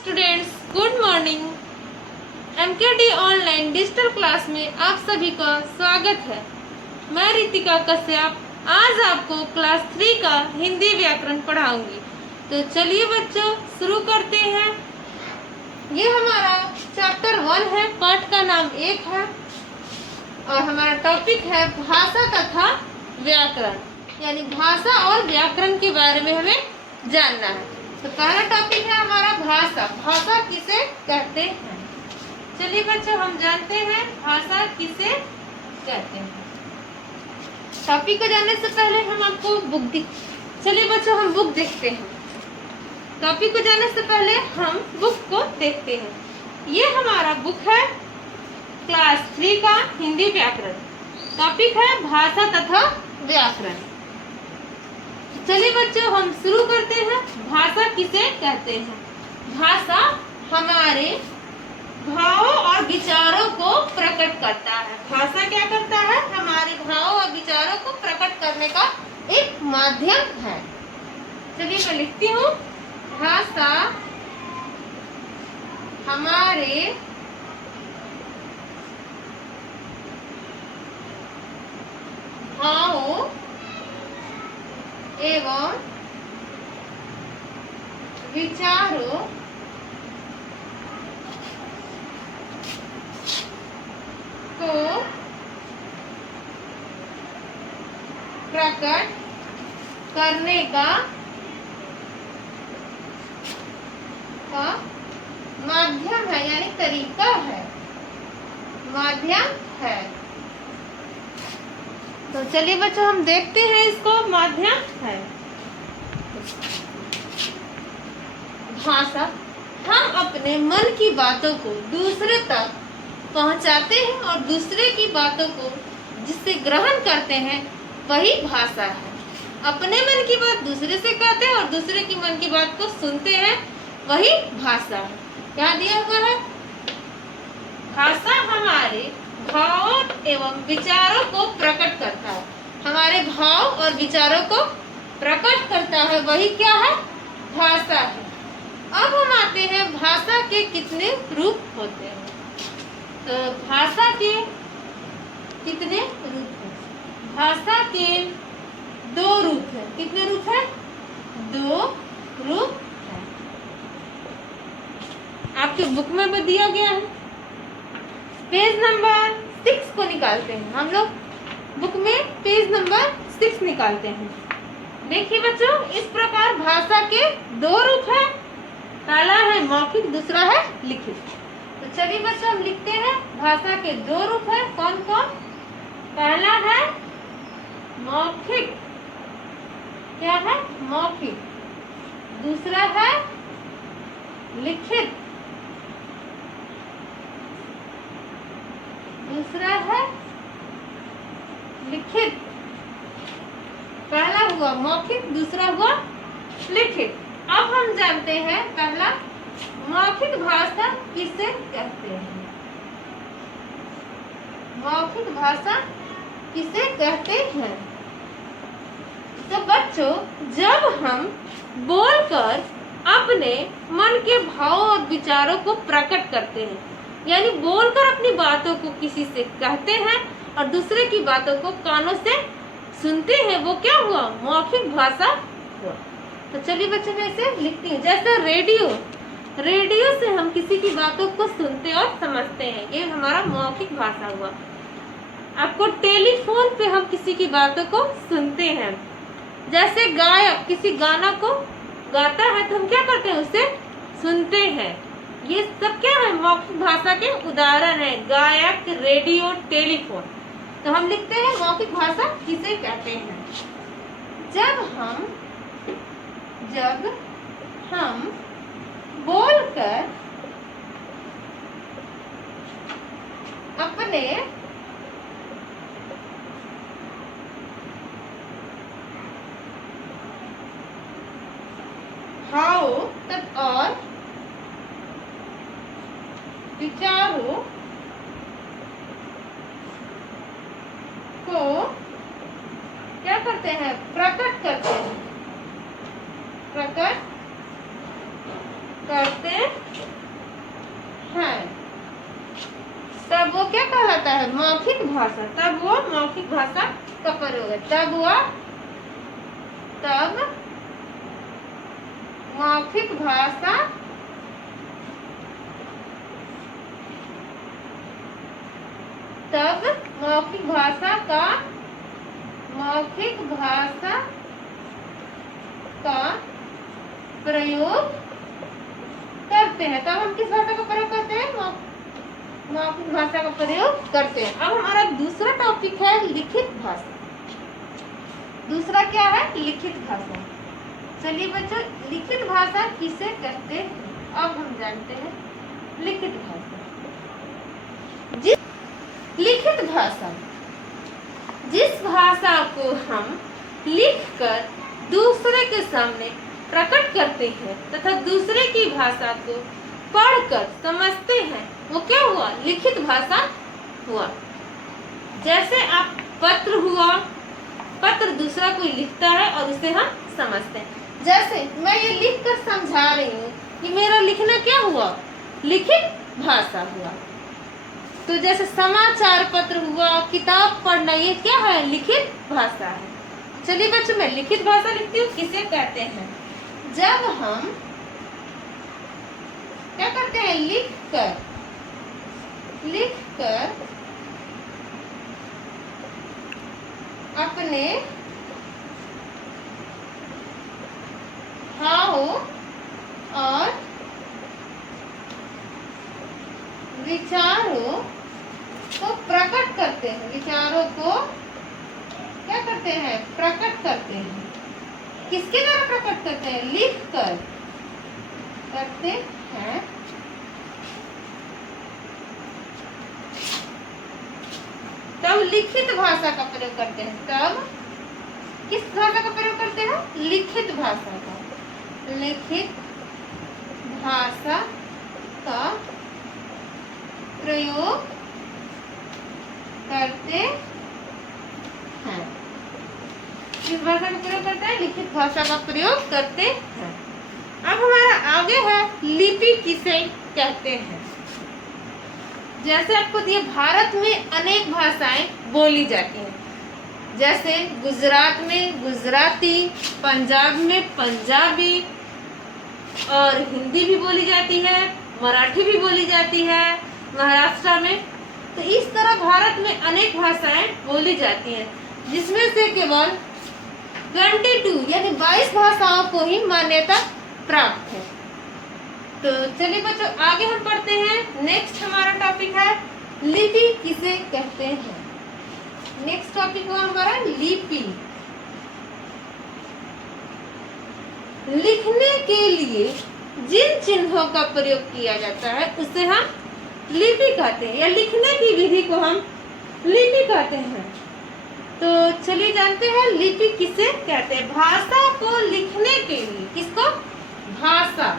Students, good morning. MKD online digital class में आप सभी का स्वागत है। मैं रितिका कश्यप आज आपको क्लास 3 का हिंदी व्याकरण पढ़ाऊंगी। तो चलिए बच्चों शुरू करते हैं। ये हमारा चैप्टर 1 है, पाठ का नाम 1 है और हमारा टॉपिक है भाषा तथा व्याकरण, यानी भाषा और व्याकरण के बारे में हमें जानना है। तो पहला टॉपिक है हमारा भाषा। भाषा किसे कहते हैं? चलिए बच्चों हम जानते हैं भाषा किसे कहते हैं। टॉपिक को जानने से पहले हम आपको चलिए बच्चों हम बुक देखते हैं। टॉपिक को जानने से पहले हम बुक को देखते हैं। ये हमारा बुक है क्लास 3 का हिंदी व्याकरण। टॉपिक है भाषा तथा व्याकरण। चलिए बच्चों हम शुरू करते हैं। भाषा किसे कहते हैं? भाषा हमारे भावों और विचारों को प्रकट करता है। भाषा क्या करता है? हमारे भावों और विचारों को प्रकट करने का एक माध्यम है। चलिए मैं लिखती हूँ, भाषा हमारे भावों एवं विचारों को प्रकट करने का माध्यम है, यानी तरीका है, माध्यम है। तो चलिए बच्चों हम देखते हैं इसको। माध्यम है भाषा। हम अपने मन की बातों को दूसरे तक पहुंचाते हैं और दूसरे की बातों को जिससे ग्रहण करते हैं वही भाषा है। अपने मन की बात दूसरे से कहते हैं और दूसरे की मन की बात को सुनते हैं, वही भाषा है। क्या दिया हुआ है? भाषा हमारे भावों एवं विचारों को प्रकट करता है। हमारे भाव और विचारों को प्रकट करता है, वही क्या है? भाषा है। अब हम आते हैं भाषा के कितने रूप होते हैं। तो भाषा के कितने रूप हैं? भाषा के 2 रूप हैं। कितने रूप हैं? 2 रूप हैं। आपके बुक में भी दिया गया है। पेज नंबर 6 को निकालते हैं। हम लोग बुक में पेज नंबर 6 निकालते हैं। देखिए बच्चों, इस प्रकार भाषा के 2 रूप हैं। पहला है मौखिक, दूसरा है लिखित। तो चलिए बच्चों हम लिखते हैं। भाषा के 2 रूप हैं। कौन कौन? पहला है मौखिक। क्या है? मौखिक। दूसरा है लिखित। दूसरा है लिखित। पहला हुआ मौखिक, दूसरा हुआ लिखित। अब हम जानते हैं पहला मौखिक भाषा किसे कहते हैं। मौखिक भाषा किसे कहते हैं? तो बच्चों, जब हम बोलकर अपने मन के भावों और विचारों को प्रकट करते हैं, यानी बोलकर अपनी बातों को किसी से कहते हैं और दूसरे की बातों को कानों से सुनते हैं, वो क्या हुआ? मौखिक भाषा हुआ। तो चलिए बच्चों मैं इसे लिखती हूँ। जैसे रेडियो से हम किसी की बातों को सुनते और समझते हैं, ये हमारा मौखिक भाषा हुआ। आपको टेलीफोन पे हम किसी की बातों को सुनते हैं। जैसे गायक किसी गाना को गाता है तो हम क्या करते हैं? उसे सुनते हैं। ये सब क्या है? मौखिक भाषा के उदाहरण है। गायक, रेडियो, टेलीफोन। तो हम लिखते हैं मौखिक भाषा किसे कहते हैं? जब हम बोलकर अपने भावों और विचारों को क्या करते हैं? प्रकट करते हैं। प्रकट करते हैं, तब वो क्या कहलाता है? मौखिक भाषा। तब वो मौखिक भाषा का प्रयोग है। तब मौखिक भाषा का प्रयोग करते हैं। तब हम किस भाषा का प्रयोग करते हैं? मौखिक भाषा का प्रयोग करते हैं। अब हमारा दूसरा टॉपिक है लिखित भाषा। दूसरा क्या है? लिखित भाषा। चलिए बच्चों, लिखित भाषा किसे कहते हैं अब हम जानते हैं। लिखित भाषा, लिखित भाषा जिस भाषा को हम लिखकर दूसरे के सामने प्रकट करते हैं तथा दूसरे की भाषा को पढ़कर समझते हैं, वो क्या हुआ? लिखित भाषा हुआ। जैसे आप पत्र हुआ, पत्र दूसरा कोई लिखता है और उसे हम समझते हैं। जैसे मैं ये लिख कर समझा रही हूँ, ये मेरा लिखना क्या हुआ? लिखित भाषा हुआ। तो जैसे समाचार पत्र हुआ, किताब पढ़ना, ये क्या है? लिखित भाषा है। चलिए बच्चों, मैं लिखित भाषा लिखती हूँ। किसे कहते हैं? जब हम क्या करते हैं? लिखकर अपने भाव और विचारों को प्रकट करते हैं। विचारों को क्या करते हैं? प्रकट करते हैं। किसके द्वारा प्रकट करते हैं? लिखकर करते हैं। तब लिखित भाषा का प्रयोग करते हैं। तब किस भाषा का प्रयोग करते हैं? लिखित भाषा का। लिखित भाषा का प्रयोग करते हैं। किस भाषा का प्रयोग करते हैं? लिखित भाषा का प्रयोग करते हैं। अब हमारा आगे है लिपि किसे कहते हैं। जैसे आपको दिए, भारत में अनेक भाषाएं बोली जाती हैं। जैसे गुजरात में गुजराती, पंजाब में पंजाबी और हिंदी भी बोली जाती है, मराठी भी बोली जाती है महाराष्ट्र में। तो इस तरह भारत में अनेक भाषाएं बोली जाती हैं, जिसमें से केवल 22 यानी 22 भाषाओं को ही मान्यता प्राप्त है। तो चलिए बच्चों, आगे हम पढ़ते हैं। नेक्स्ट हमारा टॉपिक है लिपि किसे कहते हैं। नेक्स्ट टॉपिक हुआ हमारा लिपि। लिखने के लिए जिन चिन्हों का प्रयोग किया जाता है उसे हम लिपि कहते हैं, या लिखने की विधि को हम लिपि कहते हैं। तो चलिए जानते हैं लिपि किसे कहते हैं। भाषा को लिखने के लिए, किसको? भाषा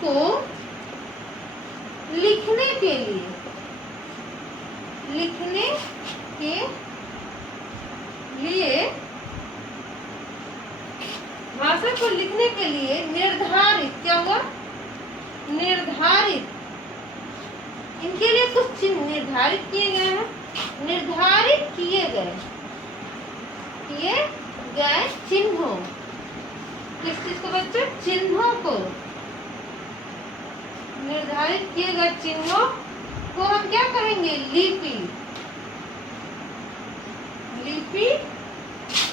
को लिखने के लिए, भाषा को लिखने के लिए निर्धारित, क्या हुआ? निर्धारित, इनके लिए कुछ चिन्ह निर्धारित किए गए हैं। निर्धारित किए गए चिन्हों, किस चीज को बच्चों? चिन्हों को। निर्धारित किए गए चिन्हों को हम क्या कहेंगे? लिपि। लिपि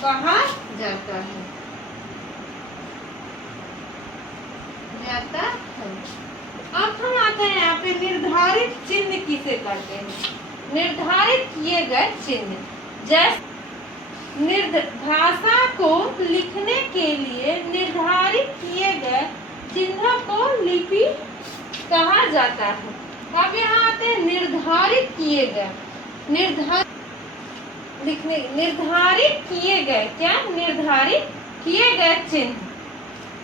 कहा जाता है। अब हम आते हैं यहाँ पे निर्धारित चिन्ह किसे कहते हैं। निर्धारित किए गए चिन्ह, जैसे भाषा को लिखने के लिए निर्धारित किए गए चिन्हों को लिपि कहा जाता है। अब यहाँ आते हैं निर्धारित किए गए, निर्धारित किए गए, क्या? निर्धारित किए गए चिन्ह।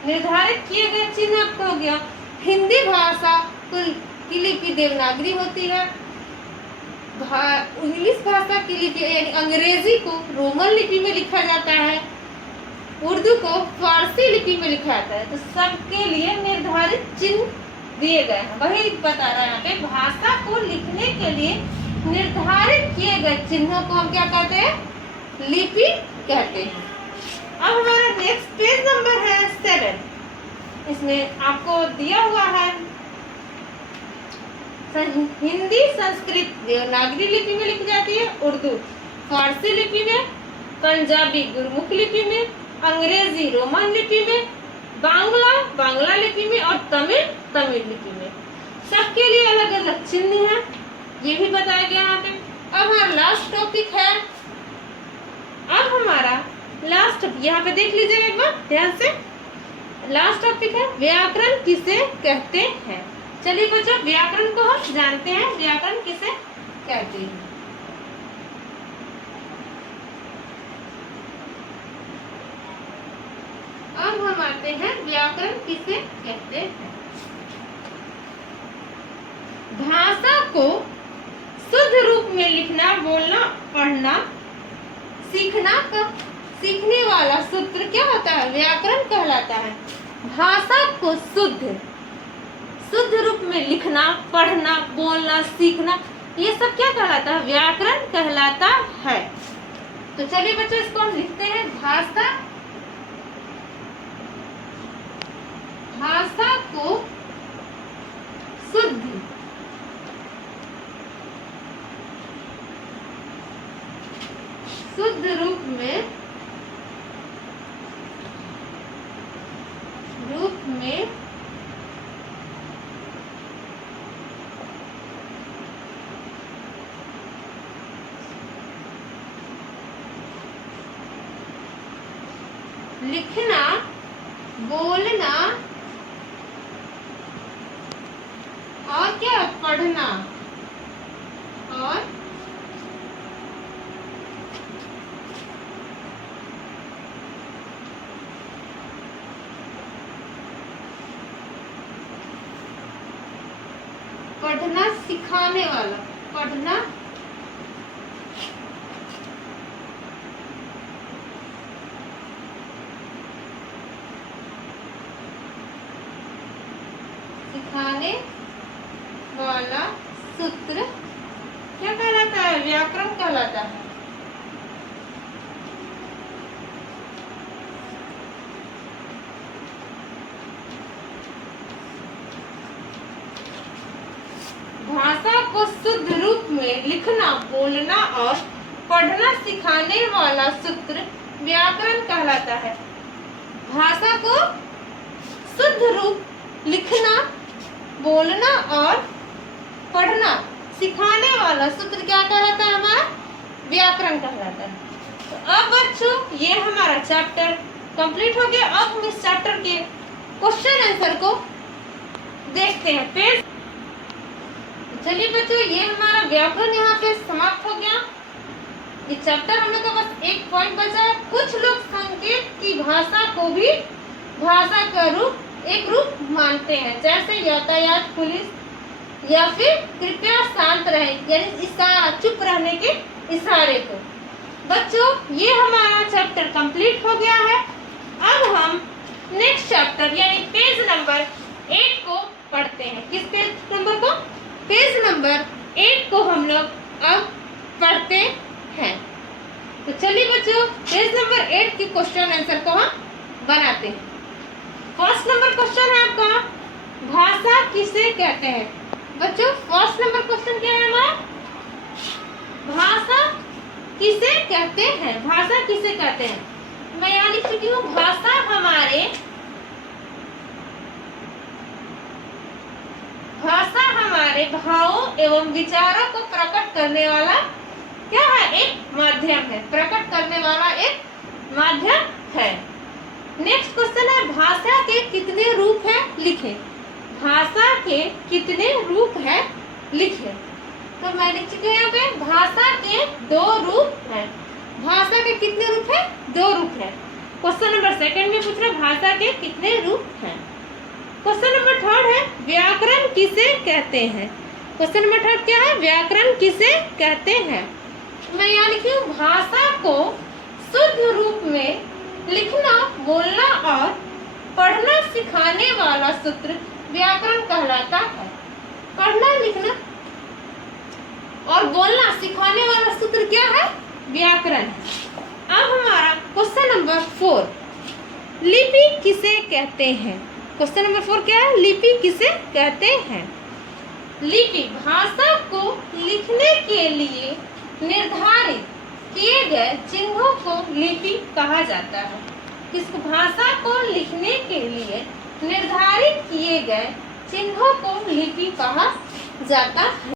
निर्धारित किए गए चिन्ह आपको हो गया। हिंदी भाषा की लिपि देवनागरी होती है। इंग्लिश भाषा की लिपि यानी अंग्रेजी को रोमन लिपि में लिखा जाता है। उर्दू को फारसी लिपि में लिखा जाता है। तो सबके लिए निर्धारित चिन्ह दिए गए हैं, वही बता रहा है यहाँ पे, भाषा को लिखने के लिए निर्धारित किए गए चिन्हों को हम क्या कहते हैं, लिपि कहते हैं। अब हमारा नेक्स्ट पेज नंबर है 7। इसमें आपको दिया हुआ है हिंदी संस्कृत देवनागरी लिपि में लिखी जाती है, उर्दू फारसी लिपि में, पंजाबी गुरमुख लिपि में, अंग्रेजी रोमन लिपि में, बांग्ला बांग्ला लिपि में और तमिल तमिल लिपि में। सबके लिए अलग अलग चिन्ह है, ये भी बताया गया यहाँ पे। अब हमारा लास्ट टॉपिक है, अब हमारा लास्ट यहाँ पे देख लीजिएगा एक बार ध्यान से। लास्ट टॉपिक है व्याकरण किसे कहते हैं। चलिए बच्चों, व्याकरण को हम जानते हैं, व्याकरण किसे कहते हैं। अब हम आते हैं व्याकरण किसे कहते हैं। भाषा को शुद्ध रूप में लिखना, बोलना, पढ़ना, सीखने वाला सूत्र क्या होता है, व्याकरण कहलाता है। भाषा को शुद्ध रूप में लिखना, पढ़ना, बोलना, सीखना, ये सब क्या कहलाता है, व्याकरण कहलाता है। तो चलिए बच्चों, इसको हम लिखते हैं, भाषा को शुद्ध रूप में लिखना, बोलना और क्या, पढ़ना और पढ़ना सिखाने वाला, पढ़ना सिखाने वाला सूत्र क्या कहलाता है, व्याकरण कहलाता है। भाषा को शुद्ध रूप में लिखना, बोलना और पढ़ना सिखाने वाला सूत्र व्याकरण कहलाता है। भाषा को शुद्ध रूप लिखना, बोलना और पढ़ना सिखाने वाला सूत्र क्या कहलाता है, हमारा व्याकरण कहलाता है। तो अब बच्चों, ये हमारा चैप्टर कंप्लीट हो गया। अब हम इस चैप्टर के क्वेश्चन आंसर को देखते हैं। पेज चलिए बच्चों, ये हमारा व्याकरण यहाँ पे समाप्त हो गया। ये चैप्टर हम लोग का बस एक पॉइंट बचा है। कुछ लोग संकेत की भाषा को भी भाषा का एक रूप मानते हैं, जैसे यातायात, पुलिस या फिर कृपया शांत रहे, यानी इशारा, चुप रहने के इशारे को। बच्चों, ये हमारा चैप्टर कंप्लीट हो गया है। अब हम नेक्स्ट चैप्टर यानी पेज नंबर 8 को पढ़ते हैं। किस पेज नंबर को, पेज नंबर 8 को हम लोग अब पढ़ते हैं। तो चलिए बच्चों, पेज नंबर 8 के क्वेश्चन आंसर को हम बनाते हैं। फर्स्ट नंबर क्वेश्चन है आपका, भाषा किसे कहते हैं। बच्चों, फर्स्ट नंबर क्वेश्चन क्या है हमारा, भाषा किसे कहते हैं। भाषा किसे कहते हैं, मैं यहाँ लिख चुकी हूँ, भाषा हमारे भावों एवं विचारों को प्रकट करने वाला क्या है, एक माध्यम है, प्रकट करने वाला एक माध्यम है। नेक्स्ट क्वेश्चन है, भाषा के कितने रूप हैं, लिखें। भाषा के कितने रूप हैं, लिखें। तो मैं लिख चुकी हूँ यहाँ पे, भाषा के 2 रूप हैं। भाषा के कितने रूप हैं, 2 रूप हैं। क्वेश्चन नंबर 2 में पूछ रहा है, भाषा के कितने रूप हैं। क्वेश्चन नंबर 3 है, व्याकरण किसे कहते हैं। क्वेश्चन नंबर 3 क्या है, व्याकरण किसे कहते हैं। मैं यहाँ लिखी हूँ, भाषा को शुद्ध रूप में लिखना, बोलना और पढ़ना सिखाने वाला सूत्र व्याकरण कहलाता है। पढ़ना, लिखना और बोलना सिखाने वाला सूत्र क्या है? व्याकरण। अब हमारा क्वेश्चन नंबर 4, लिपि किसे कहते हैं? क्वेश्चन नंबर 4 क्या है? लिपि किसे कहते हैं? लिपि भाषा को लिखने के लिए निर्धारित किए गए चिन्हों को लिपि कहा जाता है। किसको? भाषा को लिखने के लिए निर्धारित किए गए चिन्हों को लिपि कहा जाता है।